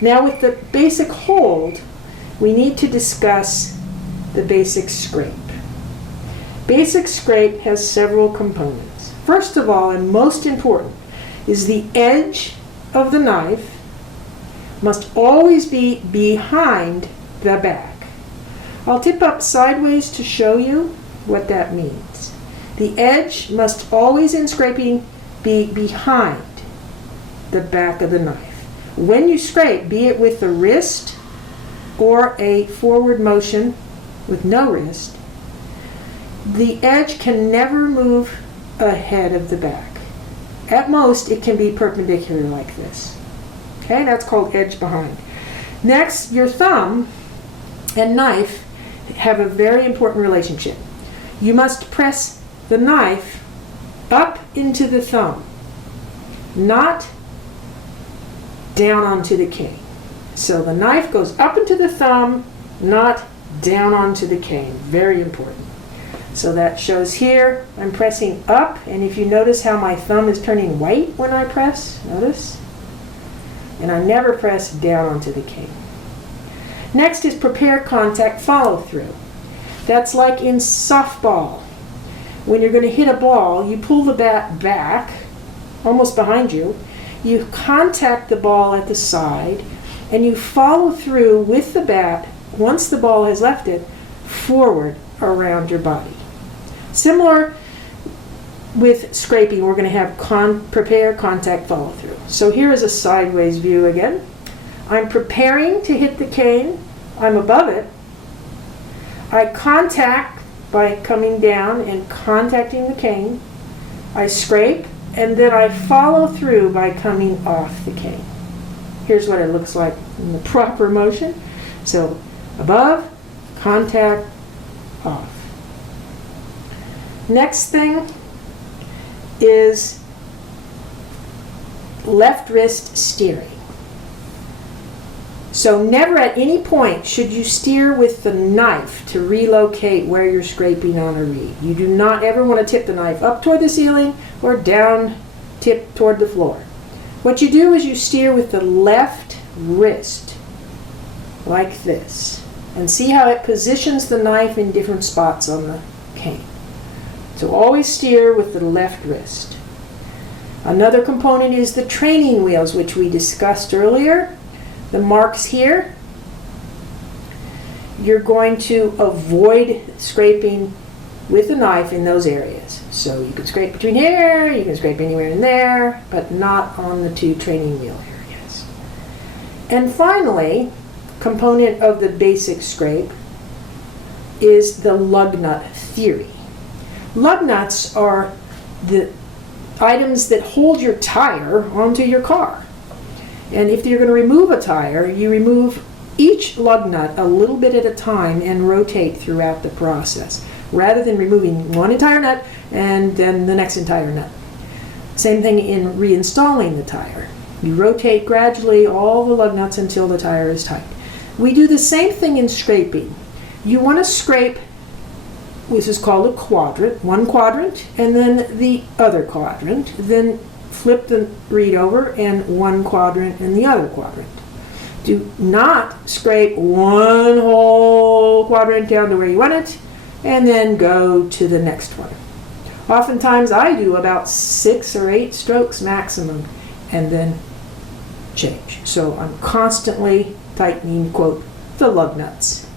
Now with the basic hold, we need to discuss the basic scrape. Basic scrape has several components. First of all, and most important, is the edge of the knife must always be behind the back. I'll tip up sideways to show you what that means. The edge must always in scraping be behind the back of the knife. When you scrape, be it with the wrist or a forward motion with no wrist, the edge can never move ahead of the back. At most, it can be perpendicular like this. Okay, that's called edge behind. Next, your thumb and knife have a very important relationship. You must press the knife up into the thumb, not down onto the cane. So the knife goes up into the thumb, not down onto the cane. Very important. So that shows here, I'm pressing up, and if you notice how my thumb is turning white when I press, notice? And I never press down onto the cane. Next is prepare contact follow through. That's like in softball. When you're going to hit a ball, you pull the bat back, almost behind you, you contact the ball at the side, and you follow through with the bat, once the ball has left it, forward around your body. Similar with scraping, we're going to have prepare, contact, follow through. So here is a sideways view again. I'm preparing to hit the cane. I'm above it. I contact by coming down and contacting the cane. I scrape, and then I follow through by coming off the cane. Here's what it looks like in the proper motion. So above, contact, off. Next thing is left wrist steering. So never at any point should you steer with the knife to relocate where you're scraping on a reed. You do not ever want to tip the knife up toward the ceiling or down tip toward the floor. What you do is you steer with the left wrist like this, and see how it positions the knife in different spots on the cane. So always steer with the left wrist. Another component is the training wheels, which we discussed earlier. The marks here, you're going to avoid scraping with the knife in those areas. So you can scrape between here, you can scrape anywhere in there, but not on the two training wheel areas. And finally, component of the basic scrape is the lug nut theory. Lug nuts are the items that hold your tire onto your car. And if you're going to remove a tire, you remove each lug nut a little bit at a time and rotate throughout the process, rather than removing one entire nut and then the next entire nut. Same thing in reinstalling the tire. You rotate gradually all the lug nuts until the tire is tight. We do the same thing in scraping. You want to scrape, this is called a quadrant, one quadrant, and then the other quadrant, then flip the reed over and one quadrant and the other quadrant. Do not scrape one whole quadrant down to where you want it and then go to the next one. Oftentimes I do about 6 or 8 strokes maximum and then change. So I'm constantly tightening, quote, the lug nuts.